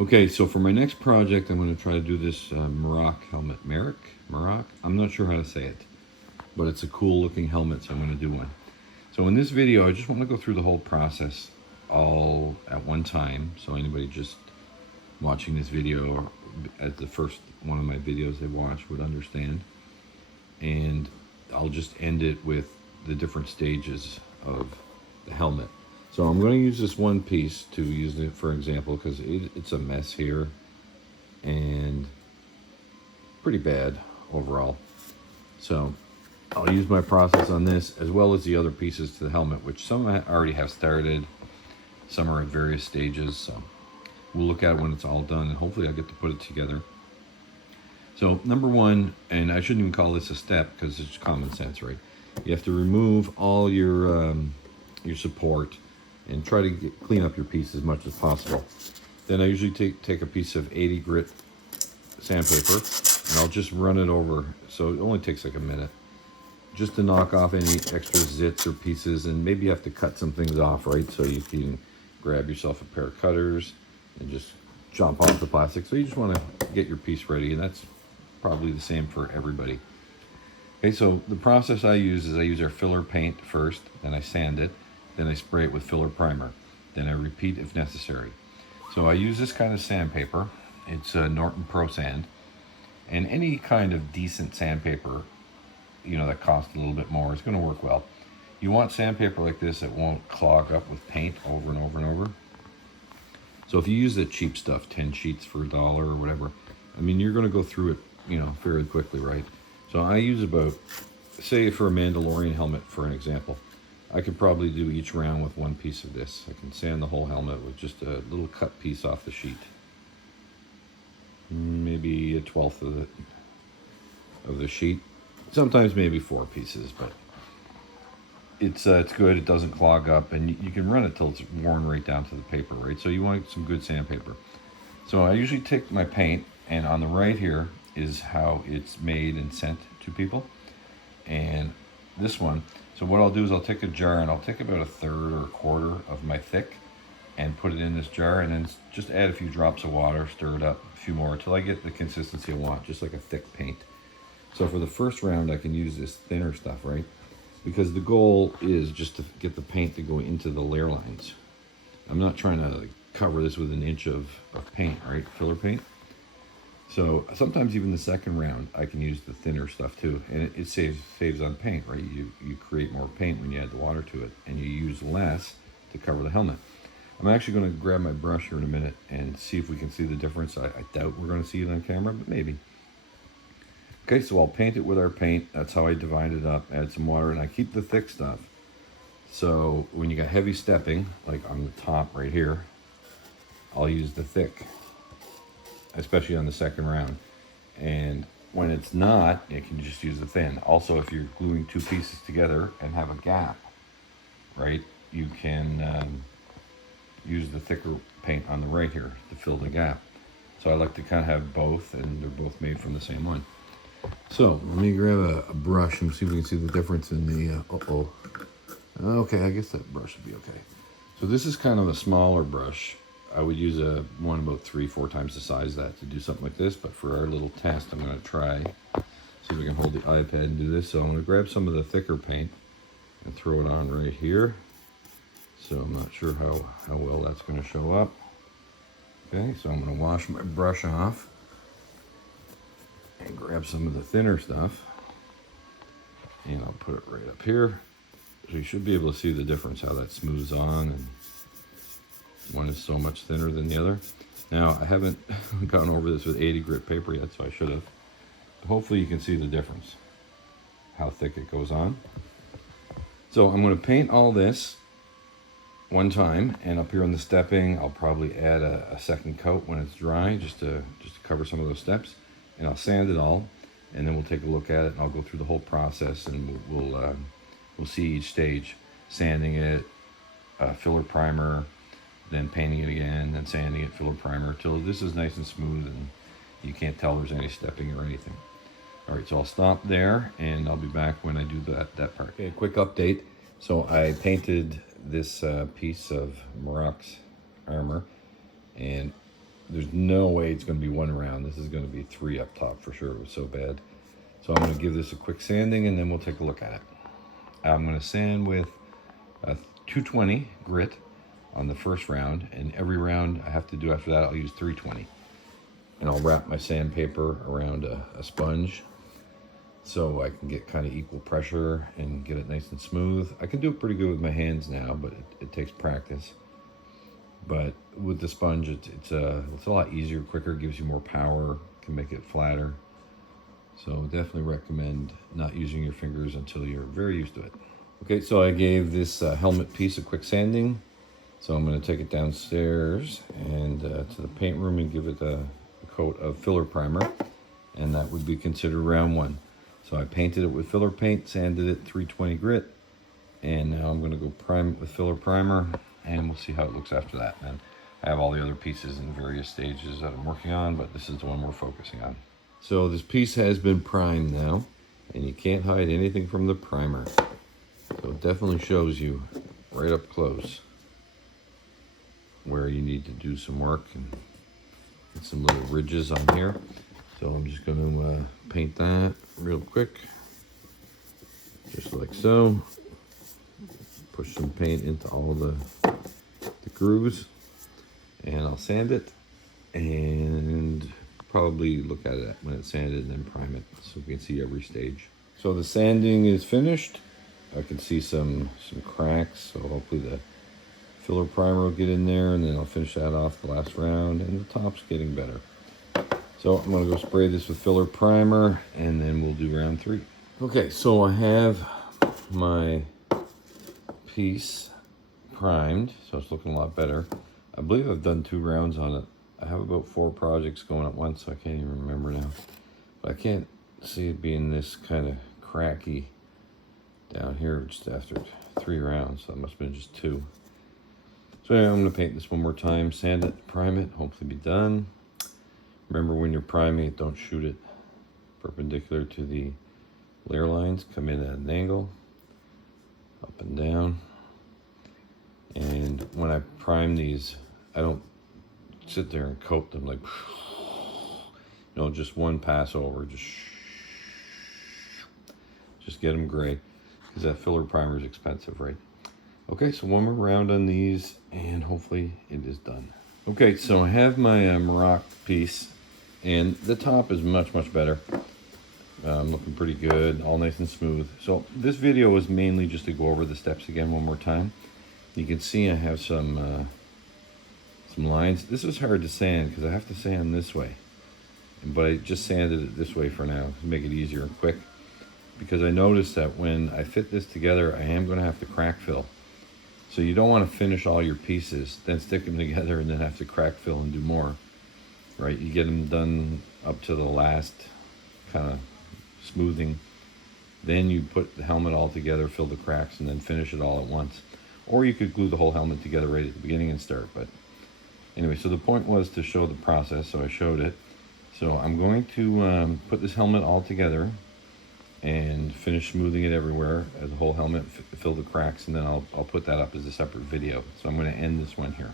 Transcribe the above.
Okay, so for my next project, I'm going to try to do this Marrok helmet. Marrok? I'm not sure how to say it, but it's a cool looking helmet, so I'm going to do one. So in this video, I just want to go through the whole process all at one time, so anybody just watching this video as the first one of my videos they watch would understand. And I'll just end it with the different stages of the helmet. So I'm going to use this one piece to use it for example because it's a mess here and pretty bad overall. So I'll use my process on this as well as the other pieces to the helmet, which some I already have started, some are at various stages. So we'll look at it when it's all done and hopefully I'll get to put it together. So number one, and I shouldn't even call this a step because it's common sense, right? You have to remove all your support and try to clean up your piece as much as possible. Then I usually take a piece of 80 grit sandpaper and I'll just run it over. So it only takes like a minute just to knock off any extra zits or pieces, and maybe you have to cut some things off, right? So you can grab yourself a pair of cutters and just chop off the plastic. So you just want to get your piece ready, and that's probably the same for everybody. Okay, so the process I use is I use our filler paint first, then I sand it, then I spray it with filler primer, then I repeat if necessary. So I use this kind of sandpaper. It's Norton Pro Sand, and any kind of decent sandpaper, you know, that costs a little bit more is going to work well. You want sandpaper like this that won't clog up with paint over and over and over. So if you use the cheap stuff, 10 sheets for $1 or whatever, I mean, you're going to go through it, you know, fairly quickly, right? So I use about, say for a Mandalorian helmet, for an example, I could probably do each round with one piece of this. I can sand the whole helmet with just a little cut piece off the sheet. Maybe a 1/12 of the sheet. Sometimes maybe 4 pieces, but it's good. It doesn't clog up, and you can run it till it's worn right down to the paper, right? So you want some good sandpaper. So I usually take my paint, and on the right here is how it's made and sent to people. And this one, so what I'll do is I'll take a jar and I'll take about 1/3 or 1/4 of my thick and put it in this jar, and then just add a few drops of water, stir it up a few more until I get the consistency I want, just like a thick paint. So for the first round, I can use this thinner stuff, right? Because the goal is just to get the paint to go into the layer lines. I'm not trying to like cover this with an inch of paint, right? Filler paint. So sometimes even the second round, I can use the thinner stuff too. And it saves on paint, right? You create more paint when you add the water to it, and you use less to cover the helmet. I'm actually going to grab my brush here in a minute and see if we can see the difference. I doubt we're going to see it on camera, but maybe. Okay, so I'll paint it with our paint. That's how I divide it up, add some water, and I keep the thick stuff. So when you got heavy stepping, like on the top right here, I'll use the thick, especially on the second round. And when it's not, you can just use the thin. Also, if you're gluing 2 pieces together and have a gap, right, you can use the thicker paint on the right here to fill the gap. So I like to kind of have both, and they're both made from the same one. So let me grab a brush and see if we can see the difference in the, okay, I guess that brush would be okay. So this is kind of a smaller brush. I would use one about 3-4 times the size of that to do something like this, but for our little test, I'm gonna try, see if we can hold the iPad and do this. So I'm gonna grab some of the thicker paint and throw it on right here. So I'm not sure how well that's gonna show up. Okay, so I'm gonna wash my brush off and grab some of the thinner stuff, and I'll put it right up here. So you should be able to see the difference, how that smooths on, and one is so much thinner than the other. Now, I haven't gone over this with 80 grit paper yet, so I should have. But hopefully you can see the difference, how thick it goes on. So I'm going to paint all this one time, and up here on the stepping, I'll probably add a second coat when it's dry, just to cover some of those steps. And I'll sand it all, and then we'll take a look at it, and I'll go through the whole process, and we'll see each stage, sanding it, filler primer, then painting it again, then sanding it, filler primer, till this is nice and smooth and you can't tell there's any stepping or anything. All right, so I'll stop there and I'll be back when I do that part. Okay, quick update. So I painted this piece of Marrok's armor, and there's no way it's going to be one round. This is going to be 3 up top for sure. It was so bad. So I'm going to give this a quick sanding and then we'll take a look at it. I'm going to sand with a 220 grit on the first round, and every round I have to do after that I'll use 320. And I'll wrap my sandpaper around a sponge so I can get kind of equal pressure and get it nice and smooth. I can do it pretty good with my hands now, but it takes practice. But with the sponge, it's a lot easier, quicker, gives you more power, can make it flatter. So definitely recommend not using your fingers until you're very used to it. Okay, so I gave this helmet piece a quick sanding. So I'm going to take it downstairs and to the paint room and give it a coat of filler primer. And that would be considered round 1. So I painted it with filler paint, sanded it 320 grit. And now I'm going to go prime it with filler primer. And we'll see how it looks after that. And I have all the other pieces in various stages that I'm working on, but this is the one we're focusing on. So this piece has been primed now, and you can't hide anything from the primer. So it definitely shows you right up close where you need to do some work and get some little ridges on here. So I'm just going to paint that real quick, just like so. Push some paint into all the grooves, and I'll sand it and probably look at it when it's sanded and then prime it so we can see every stage. So the sanding is finished. I can see some cracks, so hopefully the filler primer will get in there, and then I'll finish that off the last round, and the top's getting better. So I'm gonna go spray this with filler primer and then we'll do round 3. Okay, so I have my piece primed, so it's looking a lot better. I believe I've done 2 rounds on it. I have about 4 projects going at once, so I can't even remember now. But I can't see it being this kind of cracky down here just after 3 rounds. So it must have been just 2. So anyway, I'm going to paint this one more time, sand it, prime it, hopefully be done. Remember, when you're priming it, don't shoot it perpendicular to the layer lines. Come in at an angle, up and down. And when I prime these, I don't sit there and coat them like, just one pass over, just get them gray, because that filler primer is expensive, right? Okay, so one more round on these and hopefully it is done. Okay, so I have my Marrok piece, and the top is much better. Looking pretty good, all nice and smooth. So this video was mainly just to go over the steps again one more time. You can see I have some lines. This is hard to sand because I have to sand this way, but I just sanded it this way for now to make it easier and quick, because I noticed that when I fit this together, I am going to have to crack fill. So you don't want to finish all your pieces, then stick them together and then have to crack fill and do more, right? You get them done up to the last kind of smoothing, then you put the helmet all together, fill the cracks, and then finish it all at once. Or you could glue the whole helmet together right at the beginning and start. But anyway, so the point was to show the process, so I showed it. So I'm going to put this helmet all together and finish smoothing it everywhere, the whole helmet, fill the cracks, and then I'll put that up as a separate video. So I'm going to end this one here.